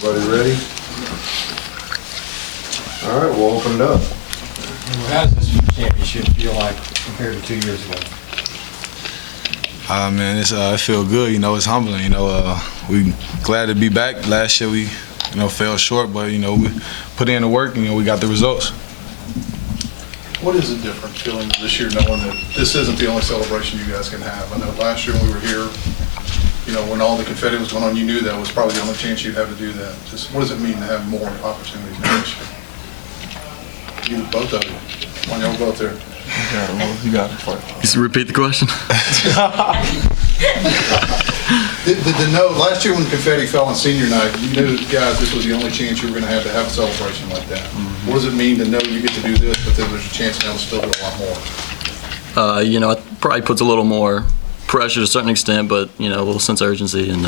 Everybody ready? All right, we'll open it up. How does this championship feel like compared to 2 years ago? Man, it feels good. You know, it's humbling. We glad to be back. Last year we, fell short, but we put in the work. And, we got the results. What is the difference feeling this year knowing that this isn't the only celebration you guys can have? I know last year when we were here, when all the confetti was going on, you knew that was probably the only chance you'd have to do that. Just what does it mean to have more opportunities now this year? You, both of you. Why y'all both there? You got it. Just repeat the question. The note, last year when confetti fell on senior night, you knew, guys, this was the only chance you were going to have a celebration like that. What does it mean to know you get to do this, but then there's a chance now to still do a lot more? It probably puts a little more pressure to a certain extent, but a little sense of urgency, and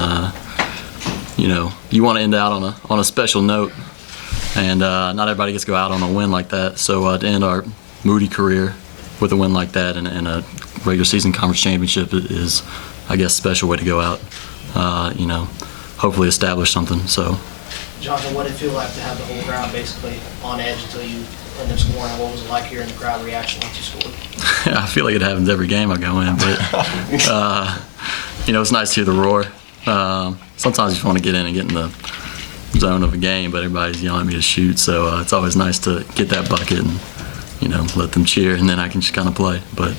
you want to end out on a special note, and not everybody gets to go out on a win like that. So to end our Moody career with a win like that and a regular season conference championship is, I guess, a special way to go out. Hopefully establish something. So, Jonathan, what did it feel like to have the whole crowd basically on edge until you ended up scoring? What was it like hearing the crowd reaction once you scored? I feel like it happens every game I go in, but it's nice to hear the roar. Sometimes you just want to get in and get in the zone of a game, but everybody's yelling at me to shoot, so it's always nice to get that bucket and let them cheer, and then I can just kind of play. But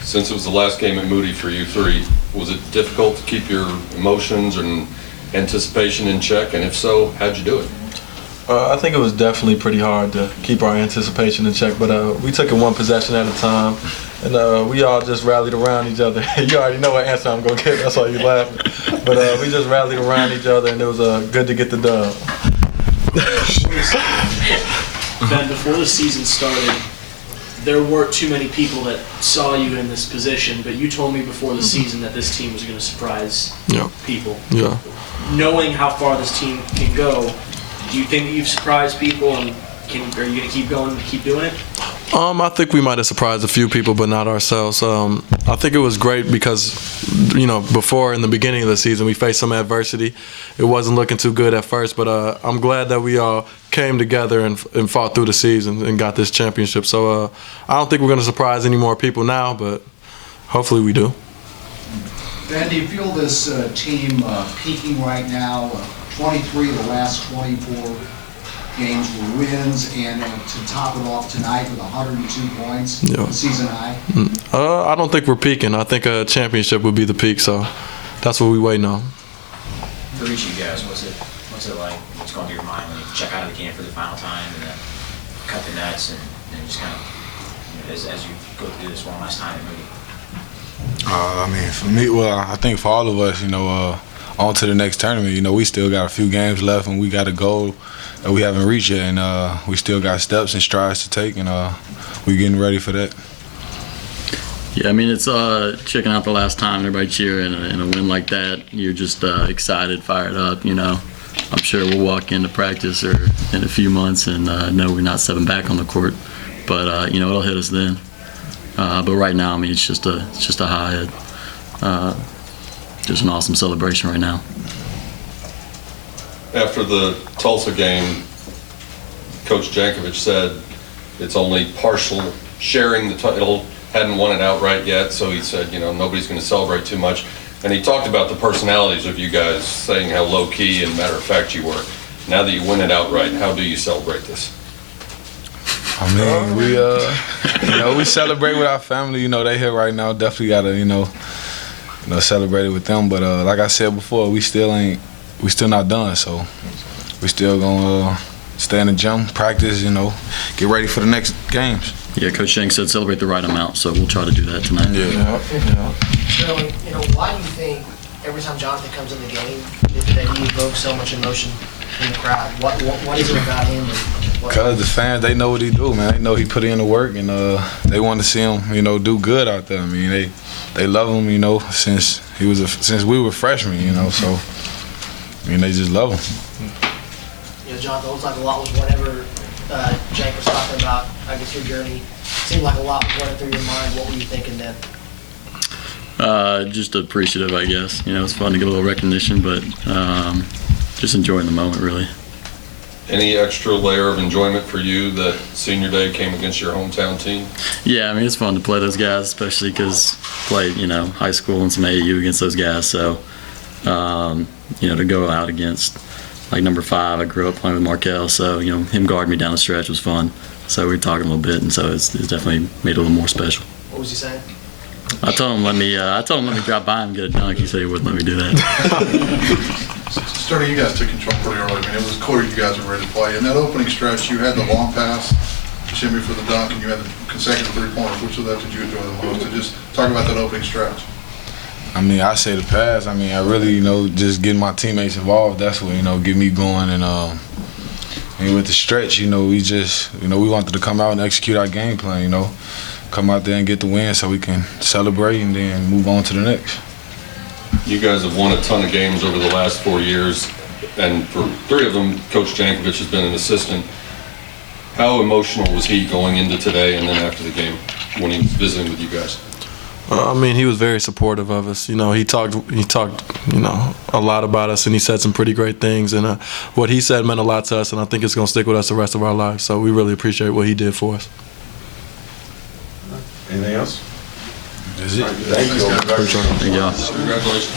since it was the last game at Moody for you three, was it difficult to keep your emotions and anticipation in check? And if so, how'd you do it? I think it was definitely pretty hard to keep our anticipation in check, but we took it one possession at a time, and we all just rallied around each other. You already know what answer I'm going to get, that's why you're laughing. But we just rallied around each other, and it was good to get the dub. Ben, before the season started, there weren't too many people that saw you in this position, but you told me before the season that this team was going to surprise people. Yeah. Knowing how far this team can go, do you think that you've surprised people, and are you going to keep going and keep doing it? I think we might have surprised a few people, but not ourselves. I think it was great because, before in the beginning of the season, we faced some adversity. It wasn't looking too good at first, but I'm glad that we all came together and fought through the season and got this championship. So I don't think we're going to surprise any more people now, but hopefully we do. Ben, do you feel this team peaking right now? 23 of the last 24 games were wins, and to top it off tonight with 102 points, season high? I don't think we're peaking. I think a championship would be the peak, so that's what we're waiting on. For each of you guys, what's it like? What's going through your mind when you check out of the camp for the final time and then cut the nets and just kind of, as you go through this one last time at Moody? For me, I think for all of us, on to the next tournament. We still got a few games left, and we got a goal that we haven't reached yet, and we still got steps and strides to take, and we're getting ready for that. Yeah, it's checking out the last time, everybody cheering, and a win like that, you're just excited, fired up. I'm sure we'll walk into practice or in a few months and know we're not 7 back on the court, but it'll hit us then. But right now, it's just a high, just an awesome celebration right now. After the Tulsa game, Coach Jankovic said it's only partial sharing the title, hadn't won it outright yet, so he said, nobody's going to celebrate too much. And he talked about the personalities of you guys, saying how low-key and matter-of-fact you were. Now that you win it outright, how do you celebrate this? We celebrate with our family. They here right now. Definitely gotta, celebrate it with them. But like I said before, we still not done. So we still gonna stay in the gym, practice. Get ready for the next games. Yeah, Coach Shank said celebrate the right amount, so we'll try to do that tonight. Yeah. So, why do you think every time Jonathan comes in the game that he evokes so much emotion in the crowd? What is it about him? Because the fans, they know what he do, man. They know he put in the work, and they want to see him, do good out there. They love him, since we were freshmen, so they just love him. Jonathan, it looks like a lot was whatever Jake was talking about. I guess your journey seemed like a lot was running through your mind. What were you thinking then? Just appreciative, I guess. You know, it's fun to get a little recognition, but just enjoying the moment, really. Any extra layer of enjoyment for you that senior day came against your hometown team? Yeah, I mean, it's fun to play those guys, especially because played, you know, high school and some AAU against those guys. So, you know, to go out against like number 5, I grew up playing with Markel, so you know, him guarding me down the stretch was fun. So we were talking a little bit, and so it's definitely made it a little more special. What was he saying? I told him let me drop by him and get a dunk. He said he wouldn't let me do that. Starting, you guys took control pretty early. I mean, it was clear you guys were ready to play. In that opening stretch, you had the long pass to Shimmy for the dunk, and you had the consecutive 3-pointers. Which of that did you enjoy the most? And just talk about that opening stretch. I mean, I say the pass. I mean, I really, you know, just getting my teammates involved. That's what, you know, get me going. And with the stretch, you know, we just, you know, we wanted to come out and execute our game plan. You know, come out there and get the win so we can celebrate and then move on to the next. You guys have won a ton of games over the last 4 years, and for 3 of them, Coach Jankovic has been an assistant. How emotional was he going into today and then after the game when he was visiting with you guys? I mean, he was very supportive of us. You know, he talked, you know, a lot about us, and he said some pretty great things. And what he said meant a lot to us, and I think it's going to stick with us the rest of our lives. So we really appreciate what he did for us. Anything else? That's it. Thank you. Thank y'all. Congratulations.